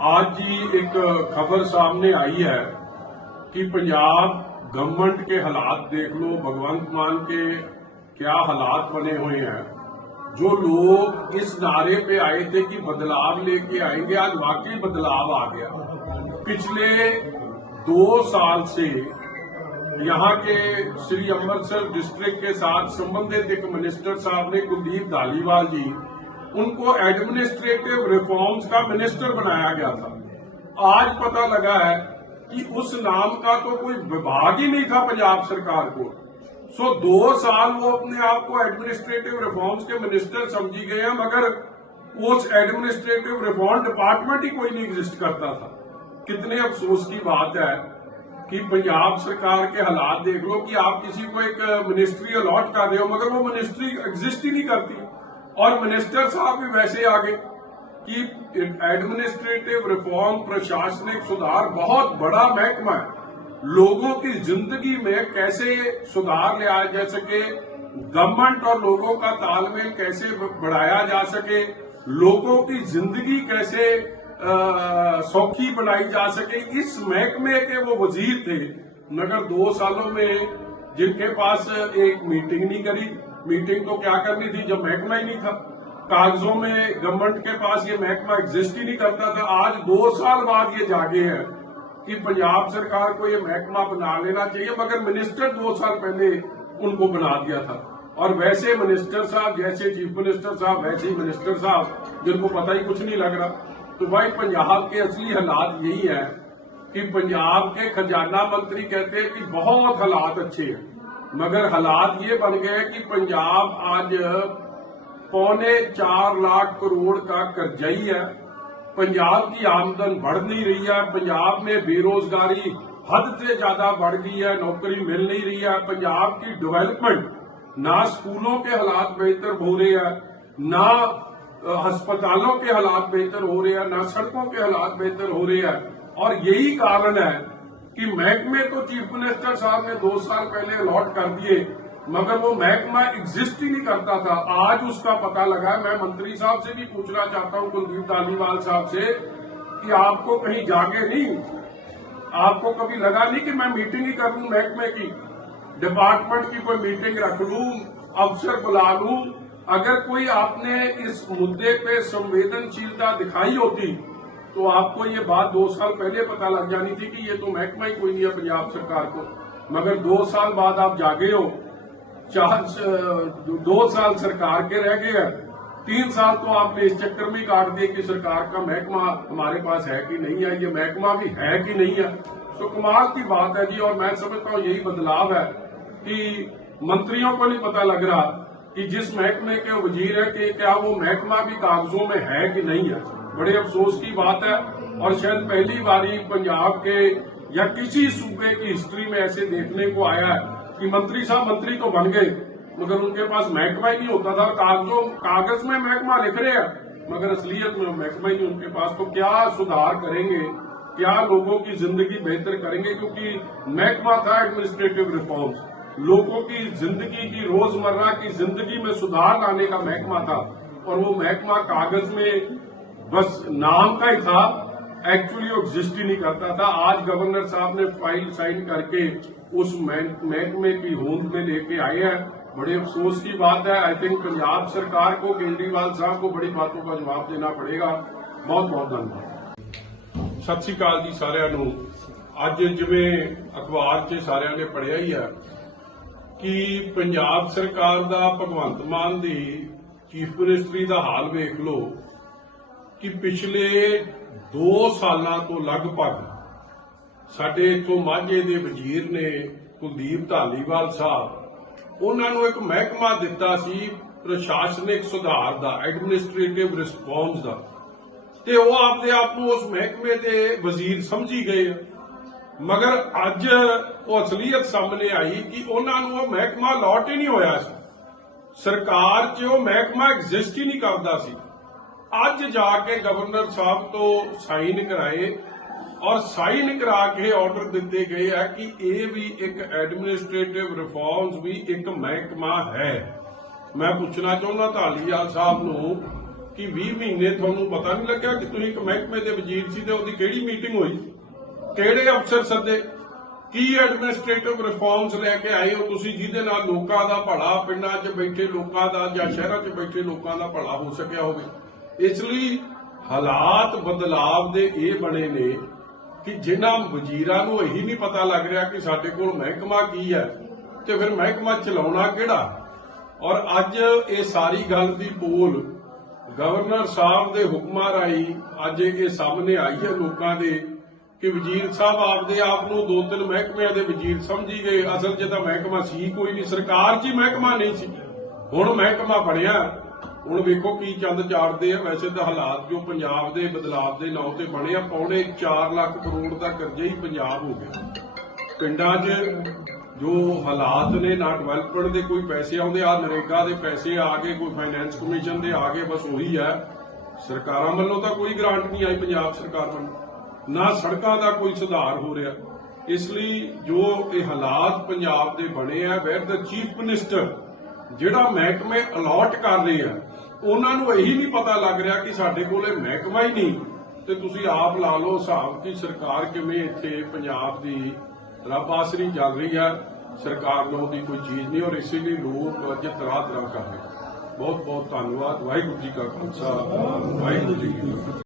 आज जी एक खबर सामने आई है कि पंजाब गवर्नमेंट के हालात देख लो, भगवंत मान के क्या हालात बने हुए हैं। जो लोग इस नारे पे आए थे कि बदलाव लेके आएंगे, आज वाकई बदलाव आ गया। पिछले 2 साल से यहाँ के श्री अमृतसर डिस्ट्रिक्ट के साथ संबंधित एक मिनिस्टर साहब ने, कुलदीप धालीवाल जी, उनको एडमिनिस्ट्रेटिव रिफॉर्म्स का मिनिस्टर बनाया गया था। आज पता लगा है कि उस नाम का तो कोई विभाग ही नहीं था पंजाब सरकार को। 2 साल वो अपने आप को एडमिनिस्ट्रेटिव रिफॉर्म्स के मिनिस्टर समझी गए हैं, मगर उस एडमिनिस्ट्रेटिव रिफॉर्म डिपार्टमेंट ही कोई नहीं एग्जिस्ट करता था। कितने अफसोस की बात है कि पंजाब सरकार के हालात देख लो कि आप किसी को एक मिनिस्ट्री अलॉट कर रहे हो, मगर वो मिनिस्ट्री एग्जिस्ट ही नहीं करती। और मिनिस्टर साहब भी वैसे आगे कि एडमिनिस्ट्रेटिव रिफॉर्म, प्रशासनिक सुधार बहुत बड़ा महकमा है। लोगों की जिंदगी में कैसे सुधार ले आया जा सके, गवर्नमेंट और लोगों का तालमेल कैसे बढ़ाया जा सके, लोगों की जिंदगी कैसे सौखी बनाई जा सके, इस महकमे के वो वजीर थे। मगर 2 सालों में जिनके पास एक मीटिंग नहीं करी। मीटिंग तो क्या करनी थी जब महकमा ही नहीं था। कागजों में गवर्नमेंट के पास ये महकमा एग्जिस्ट ही नहीं करता था। आज 2 साल बाद ये जागे हैं कि पंजाब सरकार को ये महकमा बना लेना चाहिए, मगर मिनिस्टर 2 साल पहले उनको बना दिया था। और वैसे मिनिस्टर साहब, जैसे चीफ मिनिस्टर साहब, वैसे ही मिनिस्टर साहब जिनको पता ही कुछ नहीं लग रहा। तो भाई पंजाब के असली हालात यही है कि पंजाब के खजाना मंत्री कहते हैं कि बहुत हालात अच्छे हैं, मगर हालात ये बन गए कि पंजाब आज 4.25 लाख करोड़ का कर्जई है। पंजाब की आमदन बढ़ नहीं रही है। पंजाब में बेरोजगारी हद से ज्यादा बढ़ गई है, नौकरी मिल नहीं रही है। पंजाब की डेवलपमेंट, ना स्कूलों के हालात बेहतर हो रहे हैं, ना अस्पतालों के हालात बेहतर हो रहे हैं, ना सड़कों के हालात बेहतर हो रहे हैं। और यही कारण है कि महकमे तो चीफ मिनिस्टर साहब ने 2 साल पहले अलॉट कर दिए, मगर वो महकमा एग्जिस्ट ही नहीं करता था। आज उसका पता लगा। मैं मंत्री साहब से भी पूछना चाहता हूं, कुलदीप धालीवाल साहब से, कि आपको कहीं जागे नहीं, आपको कभी लगा नहीं कि मैं मीटिंग ही कर लूं, महकमे की, डिपार्टमेंट की कोई मीटिंग रख लूं, अफसर बुला लूं। अगर कोई आपने इस मुद्दे पे संवेदनशीलता दिखाई होती तो आपको ये बात 2 साल पहले पता लग जानी थी कि ये तो महकमा ही कोई नहीं है पंजाब सरकार को। मगर 2 साल बाद आप जागे हो। 2 साल सरकार के रह गए हैं, 3 साल तो आपने इस चक्कर में काट दिए कि सरकार का महकमा हमारे पास है कि नहीं है, ये महकमा भी है कि नहीं है। तो कमाल की बात है जी। और मैं समझता हूँ यही बदलाव है कि मंत्रियों को नहीं पता लग रहा कि जिस महकमे के वजीर है कि क्या वो महकमा भी कागजों में है कि नहीं है। बड़े अफसोस की बात है। और शायद पहली बारी पंजाब के या किसी सूबे की हिस्ट्री में ऐसे देखने को आया है कि मंत्री साहब मंत्री तो बन गए, मगर उनके पास महकमा ही नहीं होता था। कागज में महकमा लिख रहे हैं, मगर असलियत में महकमा ही नहीं उनके पास। तो क्या सुधार करेंगे, क्या लोगों की जिंदगी बेहतर करेंगे? क्योंकि महकमा था एडमिनिस्ट्रेटिव रिफॉर्म्स, लोगों की जिंदगी की, रोजमर्रा की जिंदगी में सुधार लाने का महकमा था। और वो महकमा कागज में बस नाम का ही था, एक्चुअली वो एग्जिस्ट ही नहीं करता था। आज गवर्नर साहब ने फाइल साइन करके उस महकमे की होंद में लेके आए हैं। बड़े अफसोस की बात है। आई थिंक पंजाब सरकार को, केजरीवाल साहब को बड़ी बातों का जवाब देना पड़ेगा। बहुत बहुत धन्यवाद। सत श्री अकाल जी सारिਆਂ ਨੂੰ। ਅੱਜ ਜਿਵੇਂ ਅਖਬਾਰ 'ਚ ਸਾਰਿਆਂ ਨੇ ਪੜ੍ਹਿਆ ਹੀ ਹੈ ਕਿ ਪੰਜਾਬ ਸਰਕਾਰ ਦਾ, ਭਗਵੰਤ ਮਾਨ ਦੀ ਚੀਫ ਮਿਨਿਸਟਰੀ ਦਾ ਹਾਲ ਵੇਖ ਲਓ कि पिछले 2 सालों तो लगभग साडे इथों माझे दे वजीर ने कुलदीप धालीवाल साहब, उन्होंने एक महकमा दिता सी प्रशासनिक सुधार दा, एडमिनिस्ट्रेटिव रिस्पॉन्स दा, ते वो आपदे आप नूं उस महकमे दे वजीर समझी गए। मगर अज वो असलीयत सामने आई कि उन्होंने वो महकमा अलॉट ही नहीं होया सी। सरकार च वो महकमा एग्जिस्ट ही नहीं करता सी। ਅੱਜ ਜਾ ਕੇ गवर्नर साहब तो साइन कराए और साइन करा के ऑर्डर दिते गए है कि ये भी एक एडमिनिस्ट्रेटिव रिफॉर्म्स भी एक महकमा है। मैं पूछना चाहना धालीवाल साहब नूं ਕਿ 20 ਮਹੀਨੇ ਤੁਹਾਨੂੰ ਪਤਾ ਨਹੀਂ ਲੱਗਿਆ ਕਿ ਤੁਸੀਂ ਇੱਕ ਮਹਿਕਮੇ ਦੇ ਵਜ਼ੀਰ ਸੀ ਤੇ ਉਹਦੀ ਕਿਹੜੀ ਮੀਟਿੰਗ ਹੋਈ, ਕਿਹੜੇ ਅਫਸਰ ਸੱਦੇ, ਕੀ ਐਡਮਿਨਿਸਟ੍ਰੇਟਿਵ ਰਿਫਾਰਮਸ ਲੈ ਕੇ ਆਏ ਹੋ ਤੁਸੀਂ ਜਿਹਦੇ ਨਾਲ ਲੋਕਾਂ ਦਾ ਭਲਾ, ਪਿੰਡਾਂ 'ਚ ਬੈਠੇ ਲੋਕਾਂ ਦਾ ਜਾਂ ਸ਼ਹਿਰਾਂ 'ਚ ਬੈਠੇ ਲੋਕਾਂ ਦਾ ਭਲਾ ਹੋ ਸਕਿਆ ਹੋਵੇ। ਇਸ ਲਈ ਹਾਲਾਤ ਬਦਲਾਵ ਦੇ ਇਹ ਬਣੇ ਨੇ ਕਿ ਜਿਨ੍ਹਾਂ ਵਜ਼ੀਰਾਂ ਨੂੰ ਇਹੀ ਨਹੀਂ ਪਤਾ ਲੱਗ ਰਿਹਾ ਕਿ ਸਾਡੇ ਕੋਲ ਮਹਿਕਮਾ ਕੀ ਹੈ ਤੇ ਫਿਰ ਮਹਿਕਮਾ ਚਲਾਉਣਾ ਕਿਹੜਾ। ਔਰ ਅੱਜ ਇਹ ਸਾਰੀ ਗੱਲ ਦੀ ਪੋਲ ਗਵਰਨਰ ਸਾਹਿਬ ਦੇ ਹੁਕਮਾਂ ਰਾਹੀਂ ਅੱਜ ਇਹ ਸਾਹਮਣੇ ਆਈ ਹੈ ਲੋਕਾਂ ਦੇ ਕਿ ਵਜ਼ੀਰ ਸਾਹਿਬ ਆਪਦੇ ਆਪ ਨੂੰ 2-3 ਮਹਿਕਮਿਆਂ ਦੇ ਵਜ਼ੀਰ ਸਮਝੀ ਗਏ। ਅਸਲ 'ਚ ਤਾਂ ਮਹਿਕਮਾ ਸੀ ਕੋਈ ਨਹੀਂ, ਸਰਕਾਰ 'ਚ ਹੀ ਮਹਿਕਮਾ ਨਹੀਂ ਸੀ, ਹੁਣ ਮਹਿਕਮਾ ਬਣਿਆ। ਹੁਣ ਵੇਖੋ ਕੀ ਚੰਦ ਚਾੜਦੇ ਆ। ਵੈਸੇ ਤਾਂ ਹਾਲਾਤ ਜੋ ਪੰਜਾਬ ਦੇ ਬਦਲਾਵ ਦੇ ਨਾਂ ਤੇ ਬਣੇ ਆ, ਪੌਣੇ 4 ਲੱਖ ਕਰੋੜ ਦਾ ਕਰਜ਼ਾ ਹੀ ਪੰਜਾਬ ਹੋ ਗਿਆ। ਪਿੰਡਾਂ 'ਚ ਜੋ ਹਾਲਾਤ ਨੇ, ਨਾ ਡਿਵੈਲਪਮੈਂਟ ਦੇ ਕੋਈ ਪੈਸੇ ਆਉਂਦੇ, ਆ ਨਰੇਗਾ ਦੇ ਪੈਸੇ ਆ ਗਏ, ਕੋਈ ਫਾਈਨੈਂਸ ਕਮਿਸ਼ਨ ਦੇ ਆ ਗਏ, ਬਸ ਉਹੀ ਹੈ। ਸਰਕਾਰਾਂ ਵੱਲੋਂ ਤਾਂ ਕੋਈ ਗ੍ਰਾਂਟ ਨਹੀਂ ਆਈ ਪੰਜਾਬ ਸਰਕਾਰ ਵੱਲੋਂ, ਨਾ ਸੜਕਾਂ ਦਾ ਕੋਈ ਸੁਧਾਰ ਹੋ ਰਿਹਾ। ਇਸ ਲਈ ਜੋ ਇਹ ਹਾਲਾਤ ਪੰਜਾਬ ਦੇ ਬਣੇ ਆ, ਵੈਰ ਦਾ ਚੀਫ ਮਿਨਿਸਟਰ ਜਿਹੜਾ ਮਹਿਕਮੇ ਅਲਾਟ ਕਰ ਰਹੇ ਆ, ਉਹਨਾਂ ਨੂੰ ਇਹੀ ਨਹੀਂ ਪਤਾ ਲੱਗ ਰਿਹਾ ਕਿ ਸਾਡੇ ਕੋਲ ਇਹ ਮਹਿਕਮਾ ਹੀ ਨਹੀਂ। ਤੇ ਤੁਸੀਂ ਆਪ ਲਾ ਲਓ ਹਿਸਾਬ ਕਿ ਸਰਕਾਰ ਕਿਵੇਂ ਇੱਥੇ ਪੰਜਾਬ ਦੀ ਰੱਬ ਆਸਰੀ ਚੱਲ ਰਹੀ ਹੈ। ਸਰਕਾਰ ਨੂੰ ਉਹਦੀ ਕੋਈ ਚੀਜ਼ ਨਹੀਂ, ਔਰ ਇਸੇ ਲਈ ਲੋਕ ਅੱਜ ਤਰਾਹ ਕਰ ਰਹੇ। ਬਹੁਤ ਬਹੁਤ ਧੰਨਵਾਦ। ਵਾਹਿਗੁਰੂ ਜੀ ਕਾ ਖਾਲਸਾ, ਵਾਹਿਗੁਰੂ ਜੀ ਕੀ ਫਤਿਹ।